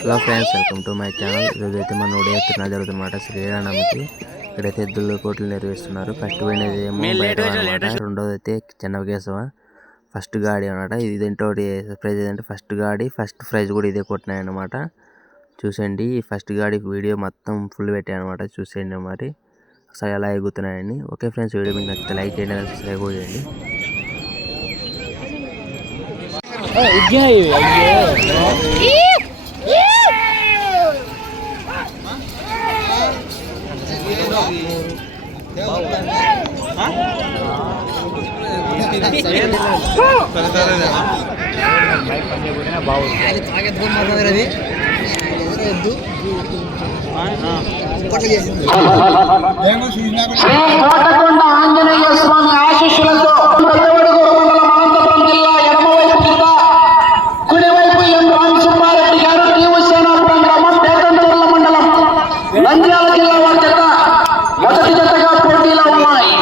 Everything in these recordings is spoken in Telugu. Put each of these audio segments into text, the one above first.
Hello friends, welcome to my channel. ఈరోజైతే మన ఊడియో తిరునాళ్ళు జరుగుతుందన్నమాట. శ్రీరామనవమికి ఇక్కడైతే ఎద్దుల పోటీలు నిర్వహిస్తున్నారు. ఫస్ట్ పోయినది ఏమో బయట అనమాట, రెండోది అయితే చిన్నకేశవ, ఫస్ట్ గాడి అనమాట. ఇది ఇంకోటి ప్రైజ్ ఏంటంటే ఫస్ట్ గాడి, ఫస్ట్ ప్రైజ్ కూడా ఇదే కొట్టినాయి అనమాట. చూసండి, ఈ ఫస్ట్ గాడి వీడియో మొత్తం ఫుల్ పెట్టాయి అనమాట. చూసేయండి మరి అసలు ఎలా ఎగుతున్నాయని. ఓకే ఫ్రెండ్స్, వీడియో మీకు నచ్చితే లైక్ చేయండి, సబ్స్క్రైబ్ కూడా చేయండి. ఆంజనేయ స్వామి ఆశీస్సులతో కుడివైపు ఎం రామసుబ్బారెడ్డి గారు, టీవసేనాపురం గ్రామం, పేతంచర్ల మండలం, నంద్యాల జిల్లా వారి జత మొదటి జతగా పోటీలో ఉన్నాయి.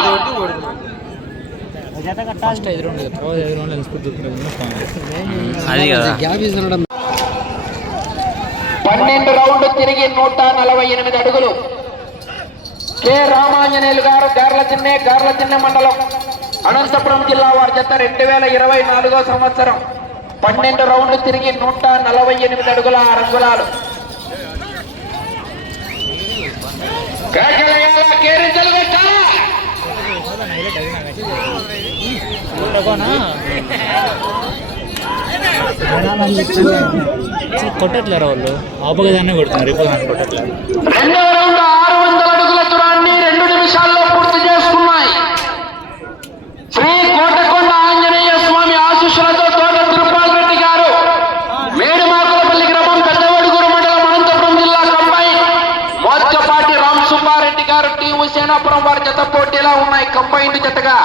12 రౌండ్లు తిరిగి 148 అడుగులు. కె రామాంజనేయులు గారు, గార్లచిన్నె మండలం, అనంతపురం జిల్లా వారి జత 2024 సంవత్సరం 12 రౌండ్లు తిరిగి 148 అడుగుల 6 అంగుళాలు. కొట్టట్లేరు వాళ్ళు, ఆపగదాన్ని కొడుతున్నారు. ఇప్పుడు కొట్టట్లేదు. రెండవ రౌండ్ 600 అడుగుల దూరాన్ని 2 నిమిషాల్లో పూర్తి చేసుకున్నాయి. శ్రీ కోటకొండ ఆంజనేయ స్వామి ఆశీస్సులతో తోట తిరుపాల్ రెడ్డి గారు, మేడుమాకులపల్లి గ్రామం, పెద్దవడుగురు మండలం, అనంతపురం జిల్లా కంబైన్, మోత్కపాటి రామసుబ్బారెడ్డి గారు, టీవసేనాపురం వారి జత పోటీలా ఉన్నాయి. కంబైన్డ్ జతగా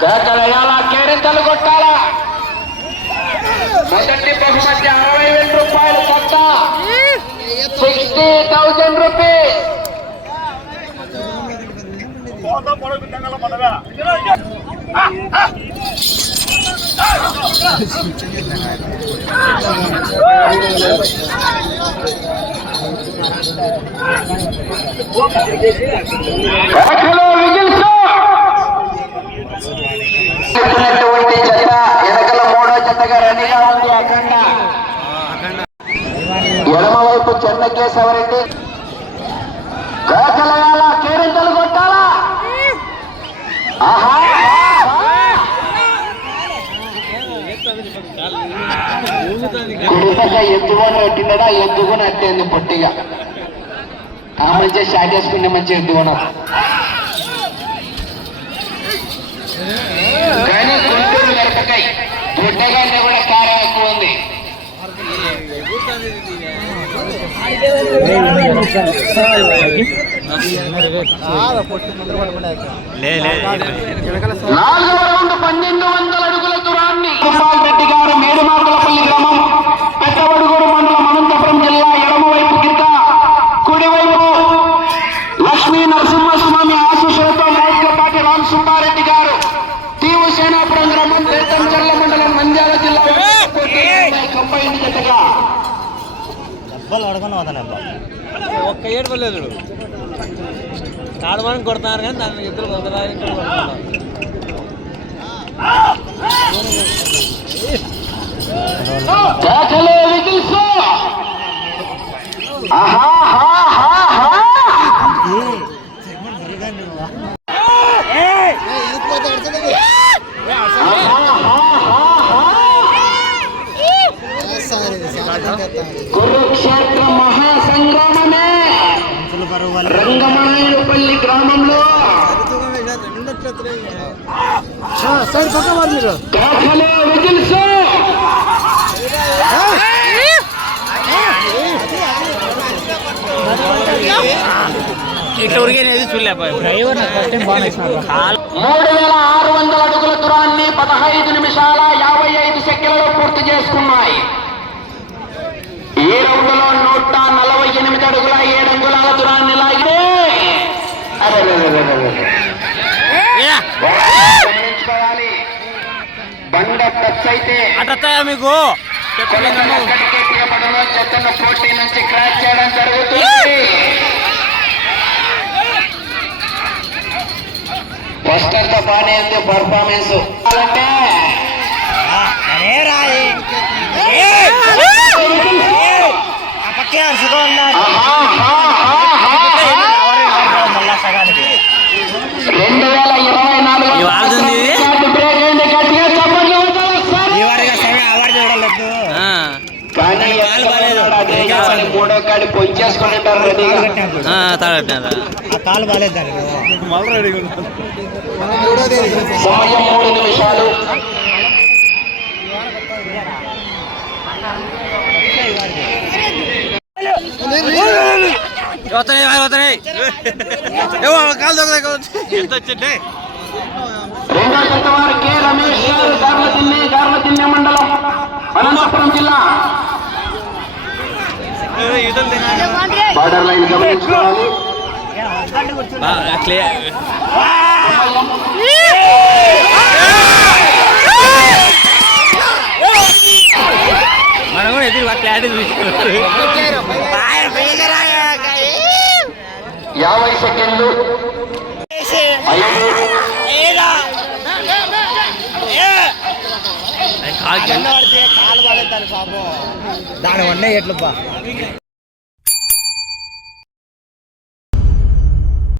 కేకలయాలా, కేరింతలు కొట్టాలా. మొదటి బహుమతి 60,000 రూపాయలు, కొత్త 60,000 రూపీస్. చెప్పినటువంటి జత వెనకల మూడో జతగా రెడీగా ఉంది. అఖండ ఎడమవైపు చెన్నకేశవరెడ్డి, కేకలయాల, కేరింతలు కొట్టాలా. కుడిపక్క ఎద్దుకొని పెట్టినడా, ఎద్దుకొని అట్టేంది పొట్టిగా. ఆ మంచిగా షాట్ వేసుకుంటే మంచిగా ఎద్దుకోవడం. కానీ గుంటూరు మిరపకాయ గుడ్డగానే కూడా కారం ఎక్కువ ఉంది. 4వ రౌండ్ 1200 అడుగుల దూరాన్ని తిరుపాల్ రెడ్డి గారు, మేడుమాకులపల్లి గ్రామం, పెద్దవడుగురు మండలం, అనంతపురం జిల్లా, ఎడమవైపు గిత్త, కుడివైపు లక్ష్మీ నరసింహస్వామి ఆశీస్సులతో మోత్కపాటి రామసుబ్బారెడ్డి గారు, టీవసేనాపురం గ్రామం, పేతంచర్ల మండలం, నంద్యాల జిల్లా కంబైన్డ్ జతగా ఒక్క ఏడు పర్లేదు. తాడమని కొడుతున్నారు కానీ దాని ఇద్దరు కురుక్షేత్ర మహాసంగ్రామమే రంగమాయపల్లి గ్రామంలో ఇట్లా ఉరిగేది చూడలేకపోయా. 3600 అడుగుల దూరాన్ని 15 నిమిషాల 55 సెకండ్లలో పూర్తి చేసుకున్నాయి. ఈ రౌండ్లో 148 అడుగుల 7 అంగుళాల దూరాన్ని లాగితే గమనించుకోవాలి. బండ కూడా టచ్ అయితే అట్టా మీకు అక్కడికే తీయబడలో జతను పోటీ నుంచి క్రాక్ చేయడం జరుగుతుంది. ఫస్ట్ అంతా బాగానే ఉంది పర్ఫార్మెన్స్. అంటే ఈ వాడుతుంది. కానీ మూడో కాడి పొంచేసుకుని ఉంటారు రెడీగా. కాలు బాగాలేదు సమయం 3 నిమిషాలు. రెండో జత వారు కె రమేష్ గారు గార్లదిన్నె మండలం అనంతపురం జిల్లా. బార్డర్ లైన్ గమనించుకోవాలి. మనం కూడా ఎదురు క్లారిటీ చూసుకున్నారు. 50 సెకండ్లు. 5 కాలు దాని వన్నే ఎట్లబ్బా